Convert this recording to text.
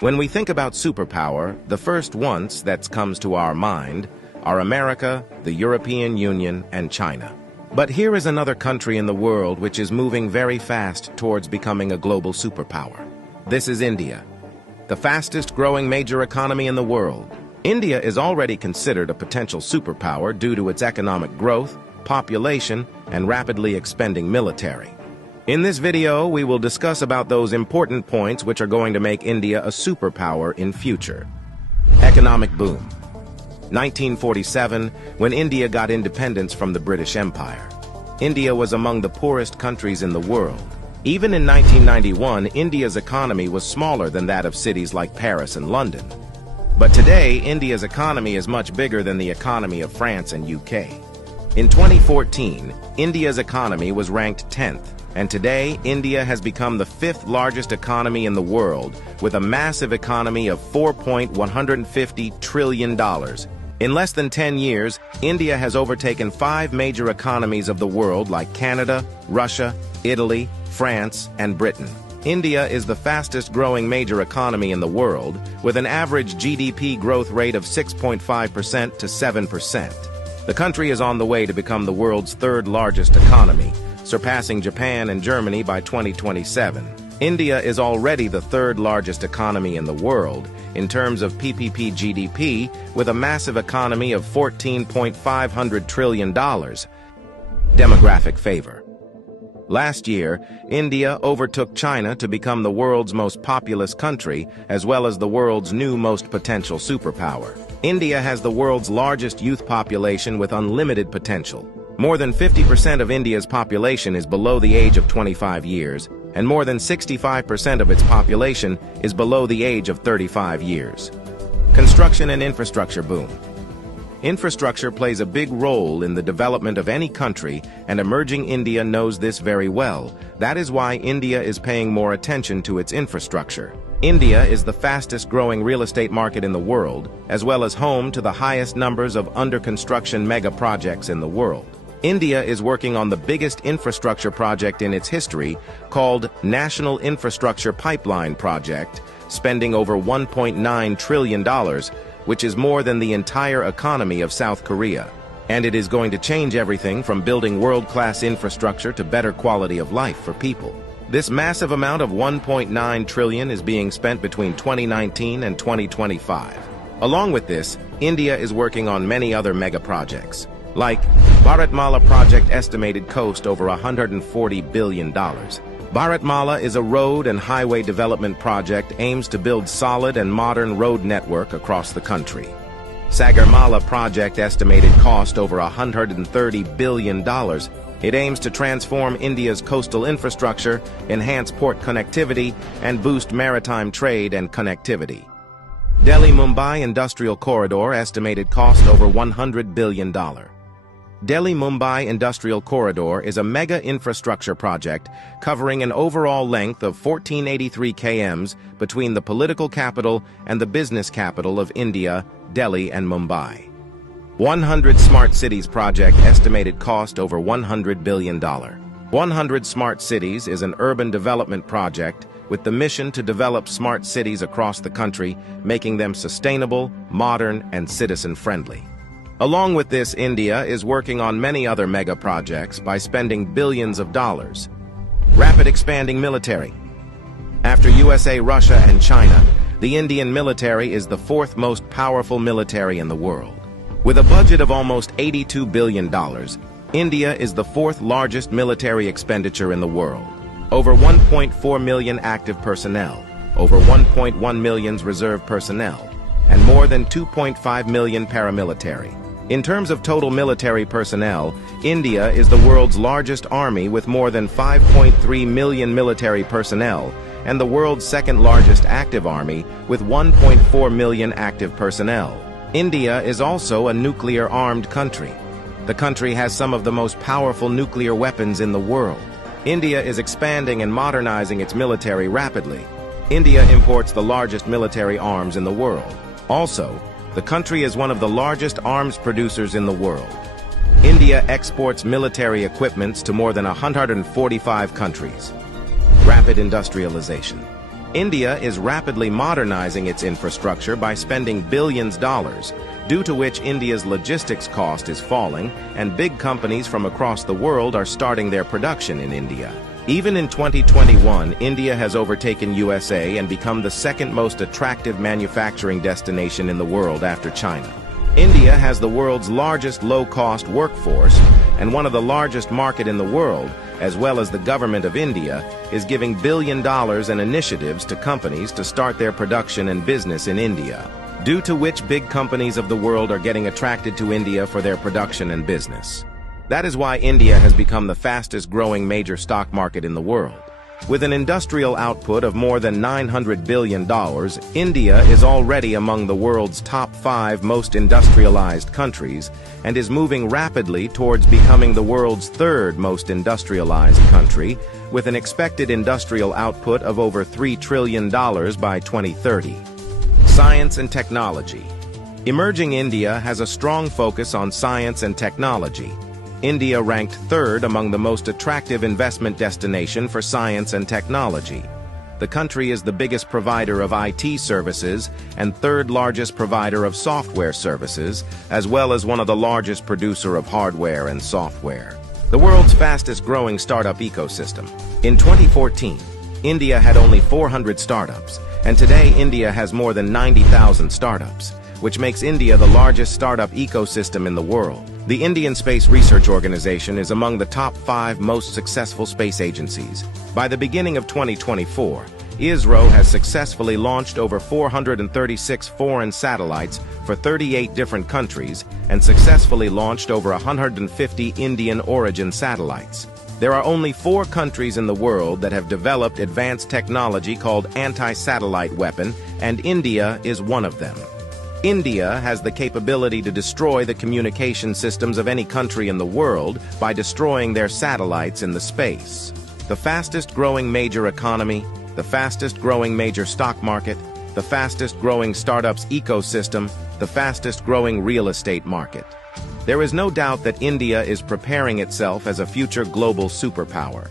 When we think about superpower, the first ones that comes to our mind are America, the European Union, and China. But here is another country in the world which is moving very fast towards becoming a global superpower. This is India, the fastest growing major economy in the world. India is already considered a potential superpower due to its economic growth, population, and rapidly expanding military. In this video, we will discuss about those important points which are going to make India a superpower in future. Economic boom. 1947, when India got independence from the British Empire. India was among the poorest countries in the world. Even in 1991, India's economy was smaller than that of cities like Paris and London. But today, India's economy is much bigger than the economy of France and UK. In 2014, India's economy was ranked 10th. And today, India has become the 5th largest economy in the world, with a massive economy of $4.150 trillion. In less than 10 years, India has overtaken 5 major economies of the world like Canada, Russia, Italy, France, and Britain. India is the fastest growing major economy in the world, with an average GDP growth rate of 6.5% to 7%. The country is on the way to become the world's 3rd largest economy, surpassing Japan and Germany by 2027. India is already the 3rd largest economy in the world in terms of PPP GDP, with a massive economy of $14.5 trillion. Demographic favor. Last year, India overtook China to become the world's most populous country, as well as the world's new most potential superpower. India has the world's largest youth population with unlimited potential. More than 50% of India's population is below the age of 25 years, and more than 65% of its population is below the age of 35 years. Construction and infrastructure boom. Infrastructure plays a big role in the development of any country, and emerging India knows this very well. That is why India is paying more attention to its infrastructure. India is the fastest growing real estate market in the world, as well as home to the highest numbers of under-construction mega projects in the world. India is working on the biggest infrastructure project in its history, called National Infrastructure Pipeline Project, spending over $1.9 trillion, which is more than the entire economy of South Korea. And it is going to change everything from building world-class infrastructure to better quality of life for people. This massive amount of $1.9 trillion is being spent between 2019 and 2025. Along with this, India is working on many other mega projects, like Bharatmala project estimated cost over $140 billion. Bharatmala is a road and highway development project aims to build solid and modern road network across the country. Sagarmala project estimated cost over $130 billion. It aims to transform India's coastal infrastructure, enhance port connectivity, and boost maritime trade and connectivity. Delhi-Mumbai Industrial Corridor estimated cost over $100 billion. Delhi-Mumbai Industrial Corridor is a mega infrastructure project covering an overall length of 1483 km between the political capital and the business capital of India, Delhi and Mumbai. 100 Smart Cities project estimated cost over $100 billion. 100 Smart Cities is an urban development project with the mission to develop smart cities across the country, making them sustainable, modern, and citizen-friendly. Along with this, India is working on many other mega projects by spending billions of dollars. Rapid expanding military. After USA, Russia, and China, the Indian military is the 4th most powerful military in the world. With a budget of almost $82 billion, India is the 4th largest military expenditure in the world. Over 1.4 million active personnel, over 1.1 million reserve personnel, and more than 2.5 million paramilitary. In terms of total military personnel, India is the world's largest army with more than 5.3 million military personnel, and the world's 2nd largest active army with 1.4 million active personnel. India is also a nuclear-armed country. The country has some of the most powerful nuclear weapons in the world. India is expanding and modernizing its military rapidly. India imports the largest military arms in the world. Also, the country is one of the largest arms producers in the world. India exports military equipments to more than 145 countries. Rapid industrialization. India is rapidly modernizing its infrastructure by spending billions of dollars, due to which India's logistics cost is falling, and big companies from across the world are starting their production in India. Even in 2021, India has overtaken USA and become the second most attractive manufacturing destination in the world after China. India has the world's largest low-cost workforce, and one of the largest market in the world, as well as the government of India, is giving $1 billion in initiatives to companies to start their production and business in India, due to which big companies of the world are getting attracted to India for their production and business. That is why India has become the fastest-growing major stock market in the world. With an industrial output of more than $900 billion, India is already among the world's top 5 most industrialized countries and is moving rapidly towards becoming the world's 3rd most industrialized country, with an expected industrial output of over $3 trillion by 2030. Science and technology. Emerging India has a strong focus on science and technology. India ranked 3rd among the most attractive investment destination for science and technology. The country is the biggest provider of IT services and 3rd largest provider of software services, as well as one of the largest producer of hardware and software. The world's fastest growing startup ecosystem. In 2014, India had only 400 startups, and today India has more than 90,000 startups, which makes India the largest startup ecosystem in the world. The Indian Space Research Organization is among the top 5 most successful space agencies. By the beginning of 2024, ISRO has successfully launched over 436 foreign satellites for 38 different countries and successfully launched over 150 Indian origin satellites. There are only 4 countries in the world that have developed advanced technology called anti-satellite weapon, and India is one of them. India has the capability to destroy the communication systems of any country in the world by destroying their satellites in the space. The fastest-growing major economy, the fastest-growing major stock market, the fastest-growing startups ecosystem, the fastest-growing real estate market. There is no doubt that India is preparing itself as a future global superpower.